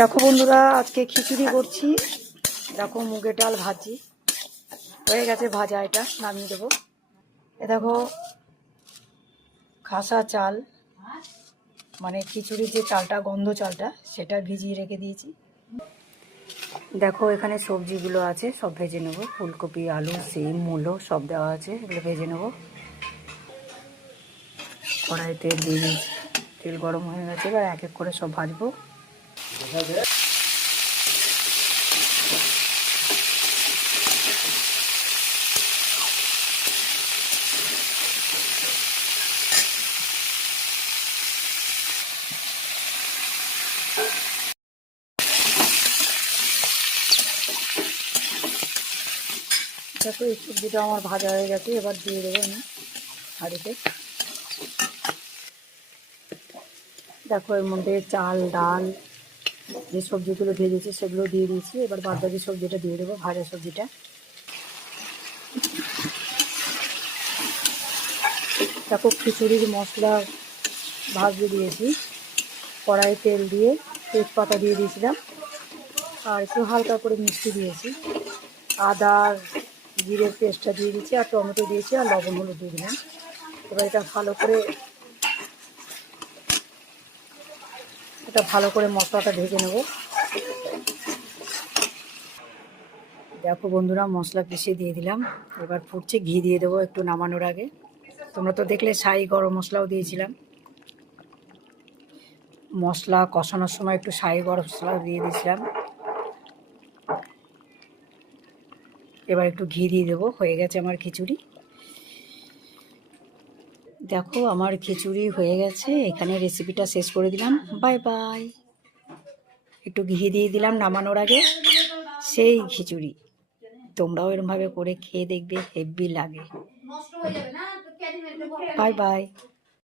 দেখো বন্ধুরা, আজকে খিচুড়ি করছি। দেখো মুগের ডাল ভাজি হয়ে গেছে, ভাজা এটা নামিয়ে দেবো। এ দেখো খাসা চাল, মানে খিচুড়ির যে চালটা, গন্ধ চালটা, সেটা ভিজিয়ে রেখে দিয়েছি। দেখো এখানে সবজিগুলো আছে, সব ভেজে নেবো। ফুলকপি, আলু, সিম, মূলো সব দেওয়া আছে, এগুলো ভেজে নেবো। কড়াই তেল দিয়ে দিয়েছি, তেল গরম হয়ে গেছে, এবার এক এক করে সব ভাজবো। দেখো এই সবজিটা আমার ভাজা হয়ে গেছে, এবার দিয়ে দেবো আমি হাঁড়িতে। দেখো এর মধ্যে চাল, ডাল, যে সবজিগুলো ভেজেছি সেগুলো দিয়ে দিয়েছি। এবার বাদ বাকি সবজিটা দিয়ে দেবো, ভাজা সবজিটা। দেখো খিচুড়ির মশলা ভাজতে দিয়েছি, কড়াই তেল দিয়ে তেজপাতা দিয়ে দিয়েছিলাম, আর একটু হালকা করে মিষ্টি দিয়েছি, আদা জিরের পেস্টটা দিয়ে দিয়েছি, আর টমেটো দিয়েছি, আর লবণ হলুদ দিয়ে দিলাম। এবার ভালো করে মশলাটা ভেজে নেব। দেখো বন্ধুরা, মশলা পিষে দিয়ে দিলাম, এবার ফুটছে। ঘি দিয়ে দেবো একটু নামানোর আগে। তোমরা তো দেখলে শাহি গরম মশলাও দিয়েছিলাম। মশলা কষানোর সময় একটু শাহি গরম মশলা দিয়ে দিয়েছিলাম। এবার একটু ঘি দিয়ে দেবো। হয়ে গেছে আমার খিচুড়ি। দেখো আমার খিচুড়ি হয়ে গেছে, এখানে রেসিপিটা শেষ করে দিলাম। Bye bye. একটু ঘি দিয়ে দিলাম নামানোর আগে, সেই খিচুড়ি। তোমরাও এরকমভাবে করে খেয়ে দেখবে, হেভি লাগে। Bye bye.